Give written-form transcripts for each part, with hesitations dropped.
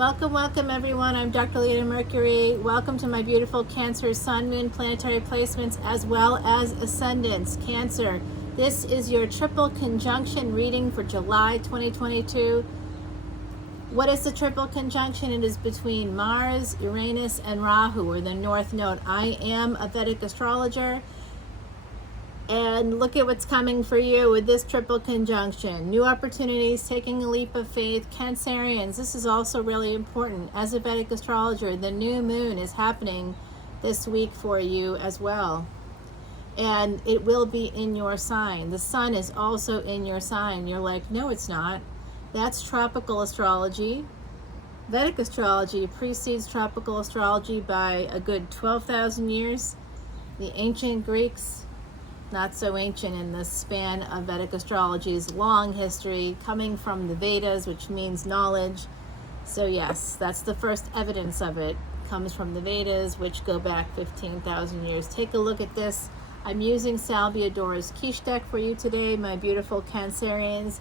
Welcome, welcome everyone. I'm Dr. Leona Mercury. Welcome to my beautiful Cancer Sun, Moon, planetary placements, as well as ascendants. Cancer, this is your triple conjunction reading for July 2022. What is the triple conjunction? It is between Mars, Uranus, and Rahu, or the North Node. I am a Vedic astrologer. And look at what's coming for you with this triple conjunction. New opportunities, taking a leap of faith. Cancerians, this is also really important. As a Vedic astrologer, the new moon is happening this week for you as well. And it will be in your sign. The sun is also in your sign. You're like, no, it's not. That's tropical astrology. Vedic astrology precedes tropical astrology by a good 12,000 years. The ancient Greeks, not so ancient in the span of Vedic astrology's long history, coming from the Vedas, which means knowledge. So yes, that's the first evidence of it. Comes from the Vedas, which go back 15,000 years. Take a look at this. I'm using Salvia Dora's Quiche deck for you today, my beautiful Cancerians.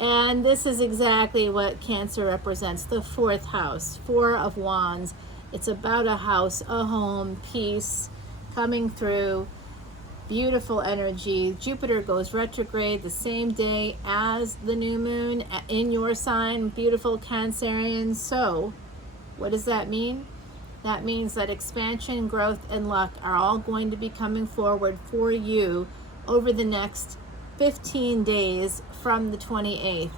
And this is exactly what Cancer represents, the fourth house, Four of Wands. It's about a house, a home, peace, coming through. Beautiful energy. Jupiter goes retrograde the same day as the new moon in your sign, beautiful Cancerians. So what does that mean? That means that expansion, growth, and luck are all going to be coming forward for you over the next 15 days from the 28th.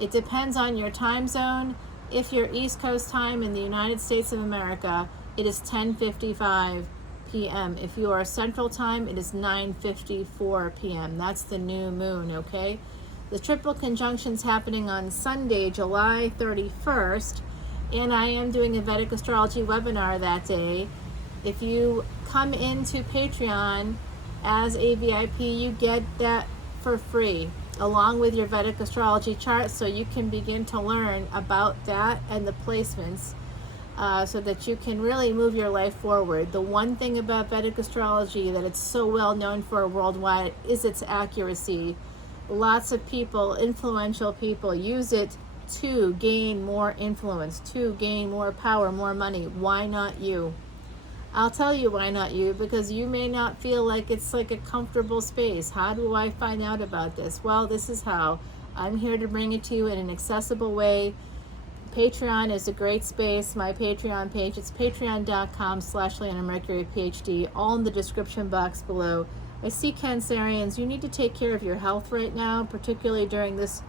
It depends on your time zone. If you're East Coast time in the United States of America, it is 10:55 p.m. If you are Central Time, it is 9:54 p.m. That's the new moon, okay? The triple conjunction's happening on Sunday, July 31st, and I am doing a Vedic astrology webinar that day. If you come into Patreon as a VIP, you get that for free, along with your Vedic astrology chart, so you can begin to learn about that and the placements. So that you can really move your life forward. The one thing about Vedic astrology that it's so well known for worldwide is its accuracy. Lots of people, influential people, use it to gain more influence, to gain more power, more money. Why not you? I'll tell you why not you, because you may not feel like it's like a comfortable space. How do I find out about this? Well, this is how. I'm here to bring it to you in an accessible way. Patreon is a great space. My Patreon page, it's patreon.com/leonamercuryphd, all in the description box below. I see Cancerians, you need to take care of your health right now, particularly during this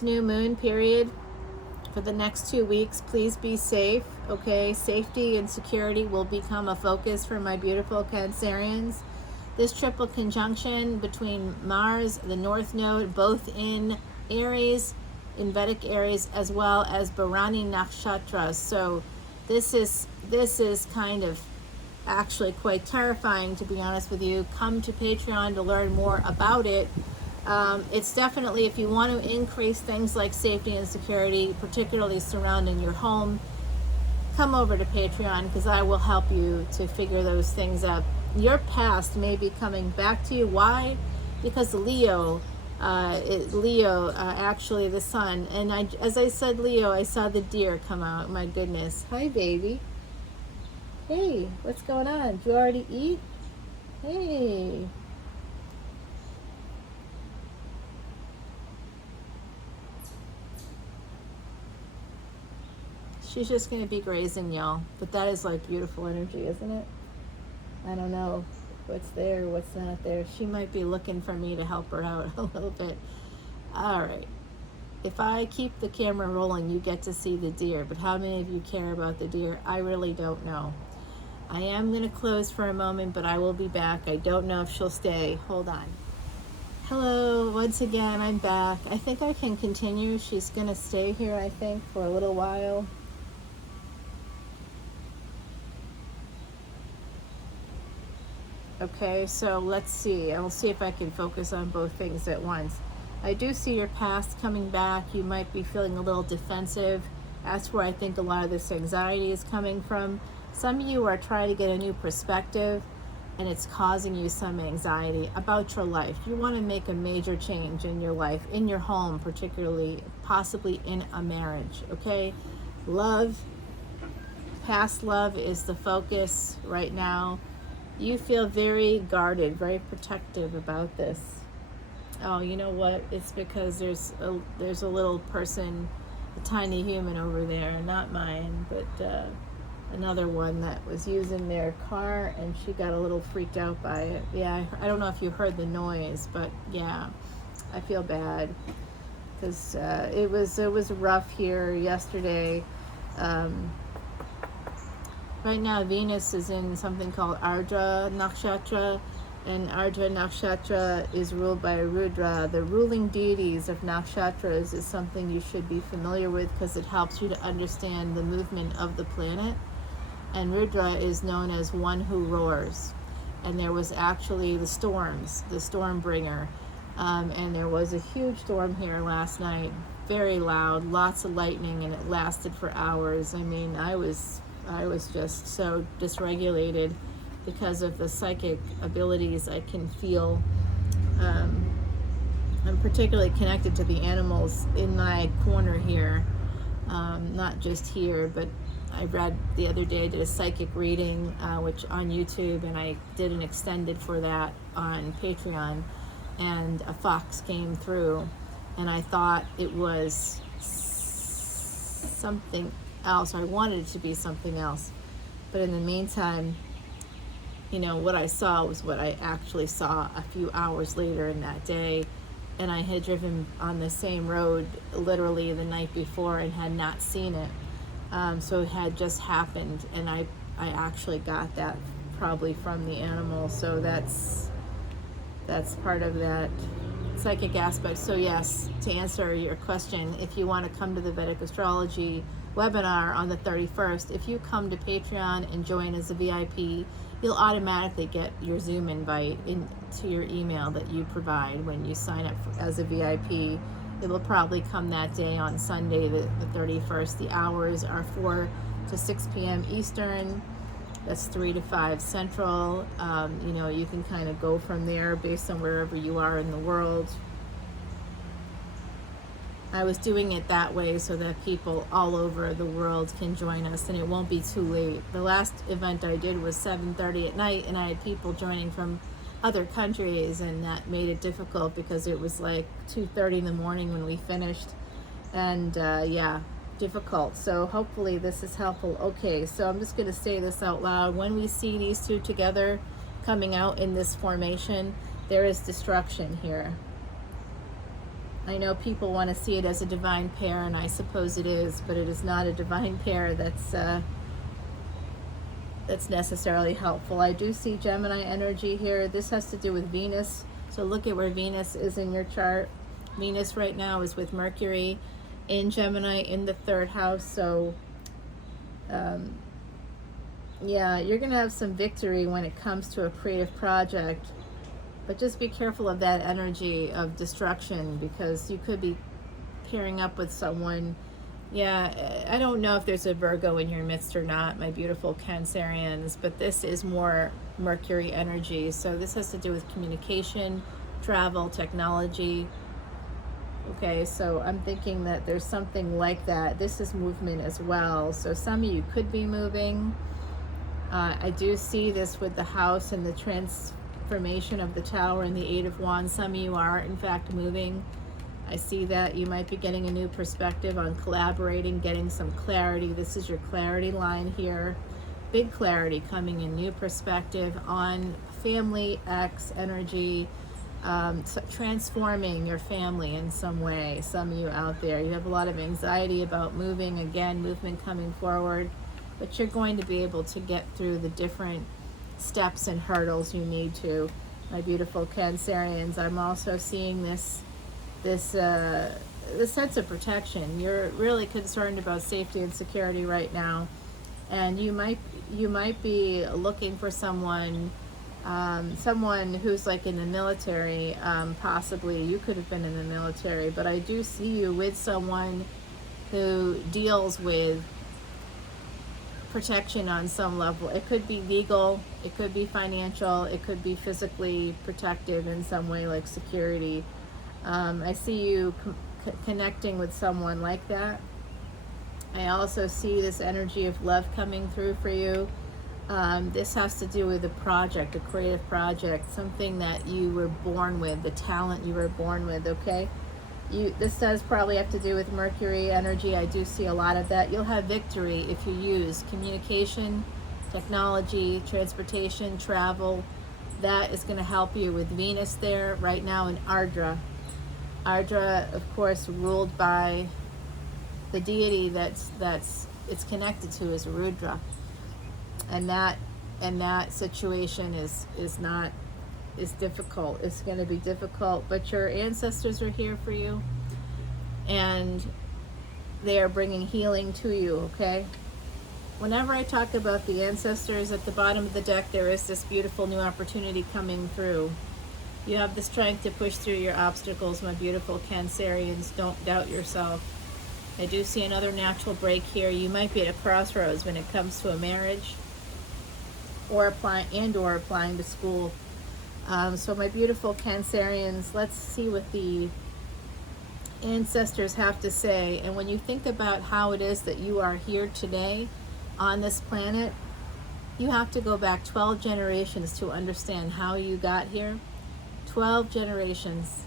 new moon period. For the next 2 weeks, please be safe, okay? Safety and security will become a focus for my beautiful Cancerians. This triple conjunction between Mars, the North Node, both in Aries, in Vedic Aries, as well as Bharani Nakshatras. So this is kind of actually quite terrifying, to be honest with you. Come to Patreon to learn more about it. It's definitely, if you want to increase things like safety and security, particularly surrounding your home, come over to Patreon, because I will help you to figure those things out. Your past may be coming back to you. Why? Because Leo, actually the sun, and as I said Leo, I saw the deer come out. My goodness. Hi baby. Hey, what's going on? Did you already eat? Hey. She's just gonna be grazing, y'all, but that is like beautiful energy, isn't it? I don't know what's there, what's not there. She might be looking for me to help her out a little bit. All right. If I keep the camera rolling, you get to see the deer, but how many of you care about the deer? I really don't know. I am going to close for a moment, but I will be back. I don't know if she'll stay. Hold on. Hello, once again, I'm back. I think I can continue. She's going to stay here, I think, for a little while. Okay, so let's see. I'll see if I can focus on both things at once. I do see your past coming back. You might be feeling a little defensive. That's where I think a lot of this anxiety is coming from. Some of you are trying to get a new perspective, and it's causing you some anxiety about your life. You want to make a major change in your life, in your home particularly, possibly in a marriage, okay? Love, past love is the focus right now. You feel very guarded, very protective about this. Oh, you know what? It's because there's a little person, a tiny human over there, not mine, but another one that was using their car, and she got a little freaked out by it. Yeah, I don't know if you heard the noise, but yeah, I feel bad because it was rough here yesterday. Right now, Venus is in something called Ardra Nakshatra, and Ardra Nakshatra is ruled by Rudra. The ruling deities of nakshatras is something you should be familiar with because it helps you to understand the movement of the planet. And Rudra is known as one who roars. And there was actually the storms, the storm bringer. And there was a huge storm here last night, very loud, lots of lightning, and it lasted for hours. I mean, I was just so dysregulated because of the psychic abilities I can feel. I'm particularly connected to the animals in my corner here, not just here, but I read the other day, I did a psychic reading, which on YouTube, and I did an extended for that on Patreon, and a fox came through, and I thought it was something else. I wanted it to be something else, but in the meantime, you know, what I saw was what I actually saw a few hours later in that day, and I had driven on the same road literally the night before and had not seen it. So it had just happened, and I actually got that probably from the animal. So that's part of that psychic aspect. So yes, to answer your question, if you want to come to the Vedic Astrology webinar on the 31st, if you come to Patreon and join as a VIP, you'll automatically get your Zoom invite into your email that you provide when you sign up as a VIP. It will probably come that day on Sunday, the 31st. The hours are 4 to 6 p.m. Eastern. That's 3 to 5 Central. You know, you can kind of go from there based on wherever you are in the world. I was doing it that way so that people all over the world can join us, and it won't be too late. The last event I did was 7:30 at night, and I had people joining from other countries, and that made it difficult because it was like 2:30 in the morning when we finished, and yeah, difficult. So hopefully this is helpful. Okay, so I'm just going to say this out loud. When we see these two together coming out in this formation, there is destruction here. I know people want to see it as a divine pair, and I suppose it is, but it is not a divine pair that's necessarily helpful. I do see Gemini energy here. This has to do with Venus. So look at where Venus is in your chart. Venus right now is with Mercury in Gemini in the 3rd house. So yeah, you're going to have some victory when it comes to a creative project. But just be careful of that energy of destruction, because you could be pairing up with someone. Yeah, I don't know if there's a Virgo in your midst or not, my beautiful Cancerians, but this is more Mercury energy. So this has to do with communication, travel, technology. Okay, so I'm thinking that there's something like that. This is movement as well. So some of you could be moving. I do see this with the house and the transformation of the Tower and the 8 of Wands. Some of you are, in fact, moving. I see that you might be getting a new perspective on collaborating, getting some clarity. This is your clarity line here. Big clarity coming in, new perspective on family, X energy, so transforming your family in some way. Some of you out there, you have a lot of anxiety about moving. Again, movement coming forward, but you're going to be able to get through the different steps and hurdles you need to. My beautiful Cancerians, I'm also seeing this sense of protection. You're really concerned about safety and security right now, and you might be looking for someone who's like in the military. Possibly you could have been in the military, but I do see you with someone who deals with protection on some level. It could be legal, it could be financial, it could be physically protective in some way, like security. I see you connecting with someone like that, I also see this energy of love coming through for you. This has to do with a project, a creative project, something that you were born with, the talent you were born with, okay? This does probably have to do with Mercury energy. I do see a lot of that. You'll have victory if you use communication, technology, transportation, travel. That is going to help you with Venus there right now in Ardra. Ardra, of course, ruled by the deity that's it's connected to is Rudra. And that situation is difficult. It's going to be difficult, but your ancestors are here for you, and they are bringing healing to you, okay? Whenever I talk about the ancestors at the bottom of the deck, there is this beautiful new opportunity coming through. You have the strength to push through your obstacles, my beautiful Cancerians. Don't doubt yourself. I do see another natural break here. You might be at a crossroads when it comes to a marriage, or applying to school. So my beautiful Cancerians, let's see what the ancestors have to say. And when you think about how it is that you are here today on this planet, you have to go back 12 generations to understand how you got here. 12 generations.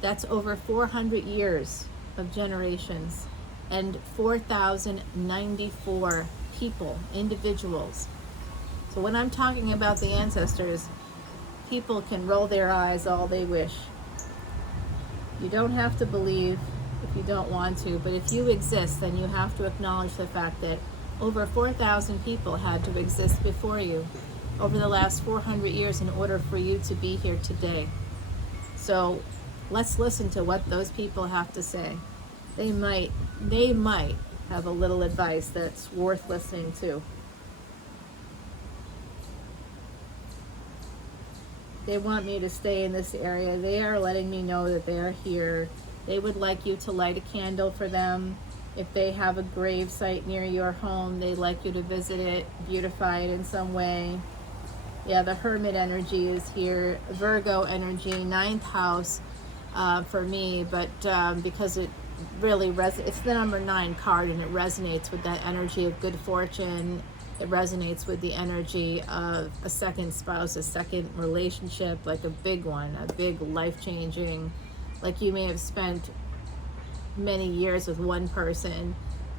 That's over 400 years of generations, and 4,094 people, individuals. So when I'm talking about the ancestors, people can roll their eyes all they wish. You don't have to believe if you don't want to, but if you exist, then you have to acknowledge the fact that over 4,000 people had to exist before you over the last 400 years in order for you to be here today. So let's listen to what those people have to say. They might have a little advice that's worth listening to. They want me to stay in this area. They are letting me know that they are here. They would like you to light a candle for them. If they have a grave site near your home, they'd like you to visit it, beautify it in some way. Yeah, the Hermit energy is here. Virgo energy, 9th house for me, but because it really it's the number 9 card, and it resonates with that energy of good fortune. It resonates with the energy of a second spouse, a second relationship, like a big one, a big life-changing, like you may have spent many years with one person,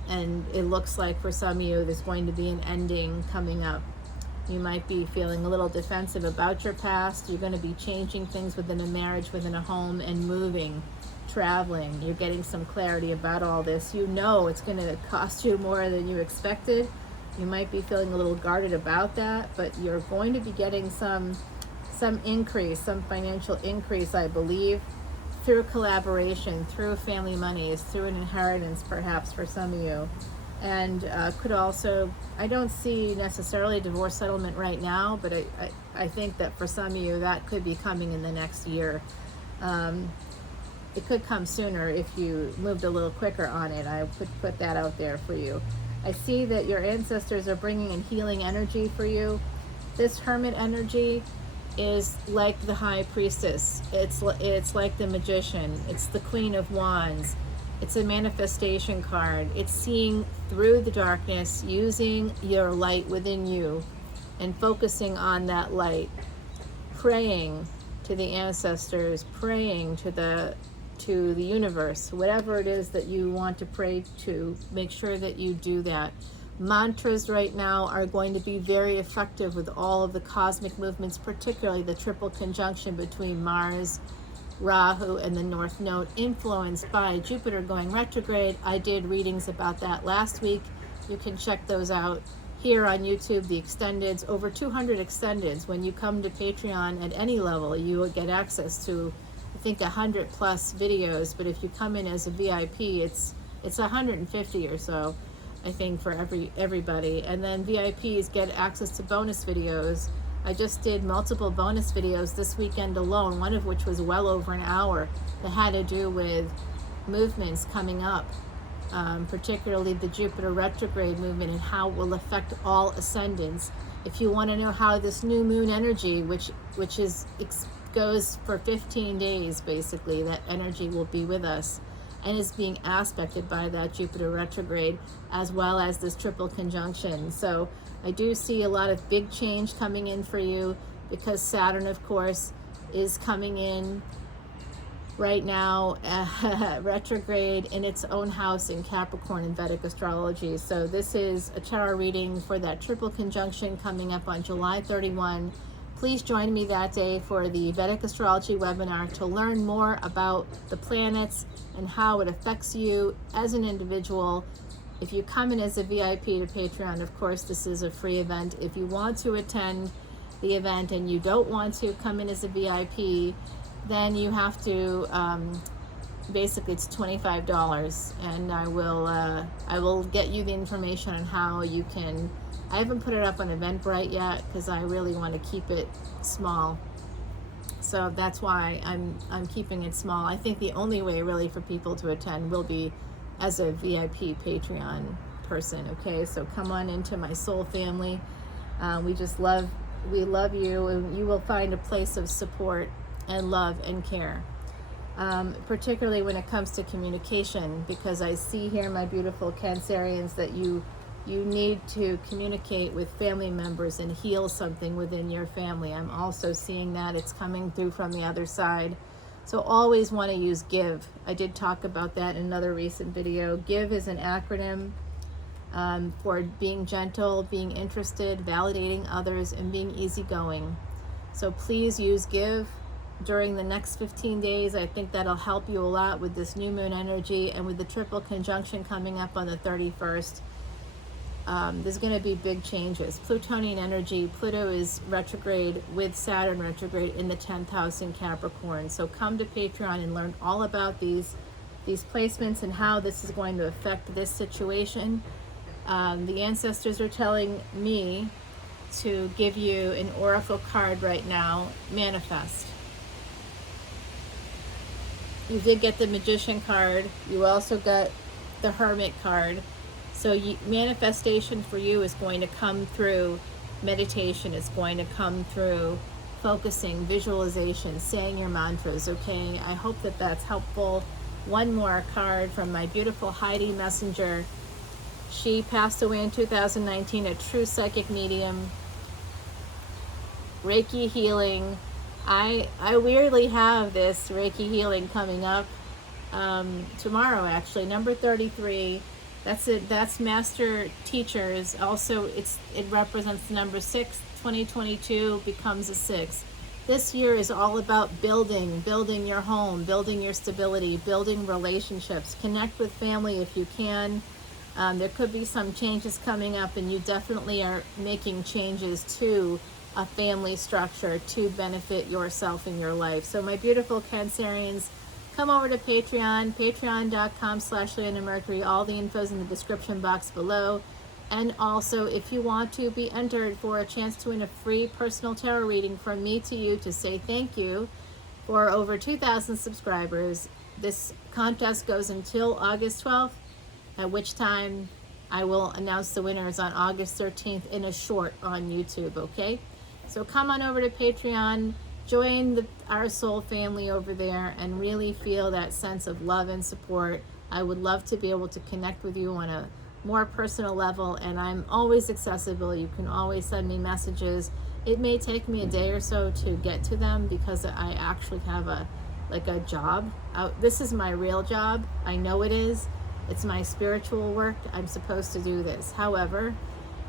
and it looks like for some of you there's going to be an ending coming up. You might be feeling a little defensive about your past. You're going to be changing things within a marriage, within a home, and moving, traveling. You're getting some clarity about all this. You know it's going to cost you more than you expected. You might be feeling a little guarded about that, but you're going to be getting some increase, some financial increase, I believe, through collaboration, through family monies, through an inheritance perhaps for some of you. And could also, I don't see necessarily divorce settlement right now, but I think that for some of you that could be coming in the next year. It could come sooner if you moved a little quicker on it. I could put that out there for you. I see that your ancestors are bringing in healing energy for you. This Hermit energy is like the High Priestess. It's like the Magician. It's the Queen of Wands. It's a manifestation card. It's seeing through the darkness, using your light within you and focusing on that light, praying to the ancestors, praying to the universe, whatever it is that you want to pray to. Make sure that you do that. Mantras right now are going to be very effective with all of the cosmic movements, particularly the triple conjunction between Mars, Rahu, and the North Node, influenced by Jupiter going retrograde. I did readings about that last week. You can check those out here on YouTube, the extendeds, over 200 extendeds. When you come to Patreon at any level, you will get access to, I think, 100 plus videos, but if you come in as a VIP, it's 150 or so, I think, for everybody. And then VIPs get access to bonus videos. I just did multiple bonus videos this weekend alone, one of which was well over an hour, that had to do with movements coming up, particularly the Jupiter retrograde movement and how it will affect all ascendants. If you want to know how this new moon energy, which goes for 15 days basically, that energy will be with us. and is being aspected by that Jupiter retrograde, as well as this triple conjunction. So I do see a lot of big change coming in for you, because Saturn, of course, is coming in right now retrograde in its own house in Capricorn in Vedic astrology. So this is a tarot reading for that triple conjunction coming up on July 31. Please join me that day for the Vedic astrology webinar to learn more about the planets and how it affects you as an individual. If you come in as a VIP to Patreon, of course, this is a free event. If you want to attend the event and you don't want to come in as a VIP, then you have to, basically it's $25, and I will get you the information on how you can. I haven't put it up on Eventbrite yet because I really want to keep it small. So that's why I'm keeping it small. I think the only way really for people to attend will be as a VIP Patreon person. Okay, so come on into my soul family. We love you, and you will find a place of support and love and care, particularly when it comes to communication, because I see here, my beautiful Cancerians, that you need to communicate with family members and heal something within your family. I'm also seeing that it's coming through from the other side. So always want to use GIVE. I did talk about that in another recent video. GIVE is an acronym for being gentle, being interested, validating others, and being easygoing. So please use GIVE during the next 15 days. I think that'll help you a lot with this new moon energy, and with the triple conjunction coming up on the 31st. There's going to be big changes. Plutonian energy, Pluto is retrograde with Saturn retrograde in the 10th house in Capricorn. So come to Patreon and learn all about these placements and how this is going to affect this situation. The ancestors are telling me to give you an oracle card right now. Manifest. You did get the Magician card. You also got the Hermit card. So manifestation for you is going to come through meditation. It's going to come through focusing, visualization, saying your mantras. Okay, I hope that that's helpful. One more card from my beautiful Heidi Messenger. She passed away in 2019, a true psychic medium. Reiki healing. I weirdly have this Reiki healing coming up tomorrow, actually, number 33. That's it. That's Master Teachers. Also, it represents the number 6. 2022 becomes a 6. This year is all about building your home, building your stability, building relationships. Connect with family if you can. There could be some changes coming up, and you definitely are making changes to a family structure to benefit yourself in your life. So my beautiful Cancerians, come over to Patreon, patreon.com/leonamercury. All the info's in the description box below. And also, if you want to be entered for a chance to win a free personal tarot reading from me to you to say thank you for over 2,000 subscribers, this contest goes until August 12th, at which time I will announce the winners on August 13th in a short on YouTube, okay? So come on over to Patreon, join our soul family over there, and really feel that sense of love and support. I would love to be able to connect with you on a more personal level, and I'm always accessible. You can always send me messages. It may take me a day or so to get to them because I actually have a job. This is my real job. I know it is. It's my spiritual work. I'm supposed to do this. However,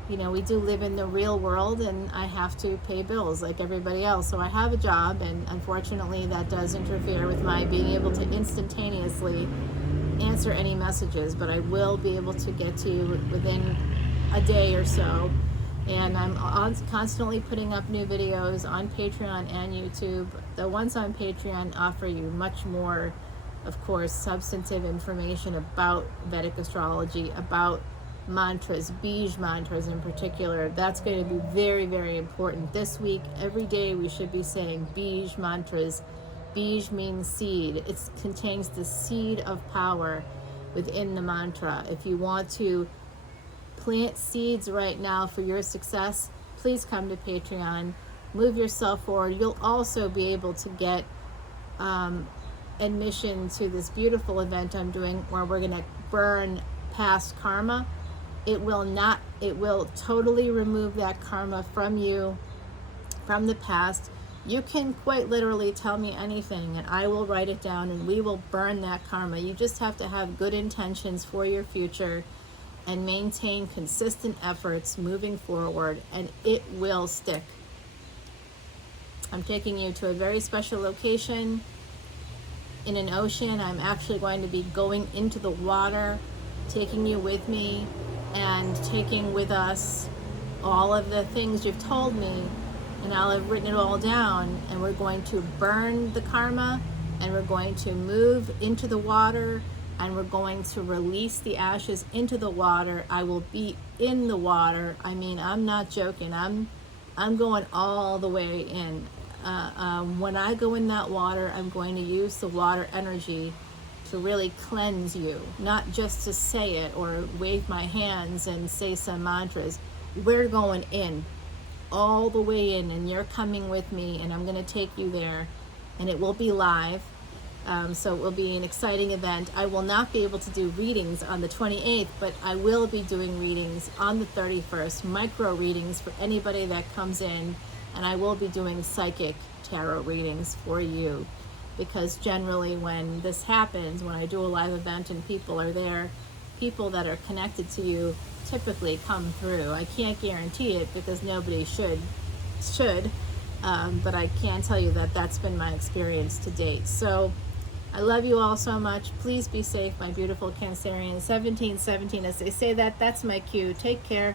we do live in the real world, and I have to pay bills like everybody else. So I have a job, and unfortunately that does interfere with my being able to instantaneously answer any messages, but I will be able to get to you within a day or so. And I'm constantly putting up new videos on Patreon and YouTube. The ones on Patreon offer you much more, of course, substantive information about Vedic astrology, about mantras, Bij mantras in particular. That's going to be very, very important. This week, every day we should be saying Bij mantras. Bij means seed. It contains the seed of power within the mantra. If you want to plant seeds right now for your success, please come to Patreon. Move yourself forward. You'll also be able to get admission to this beautiful event I'm doing where we're going to burn past karma. It will totally remove that karma from you, from the past. You can quite literally tell me anything and I will write it down and we will burn that karma. You just have to have good intentions for your future and maintain consistent efforts moving forward, and it will stick. I'm taking you to a very special location in an ocean. I'm actually going to be going into the water, taking you with me, and taking with us all of the things you've told me, and I'll have written it all down, and we're going to burn the karma, and we're going to move into the water, and we're going to release the ashes into the water. I will be in the water. I mean, I'm not joking. I'm going all the way in. When I go in that water, I'm going to use the water energy to really cleanse you, not just to say it or wave my hands and say some mantras. We're going in, all the way in, and you're coming with me, and I'm going to take you there, and it will be live. So it will be an exciting event. I will not be able to do readings on the 28th, but I will be doing readings on the 31st, micro readings for anybody that comes in, and I will be doing psychic tarot readings for you, because generally when this happens, when I do a live event and people are there, people that are connected to you typically come through. I can't guarantee it because nobody should, but I can tell you that that's been my experience to date. So I love you all so much. Please be safe, my beautiful Cancerians. 1717, as they say that, that's my cue. Take care.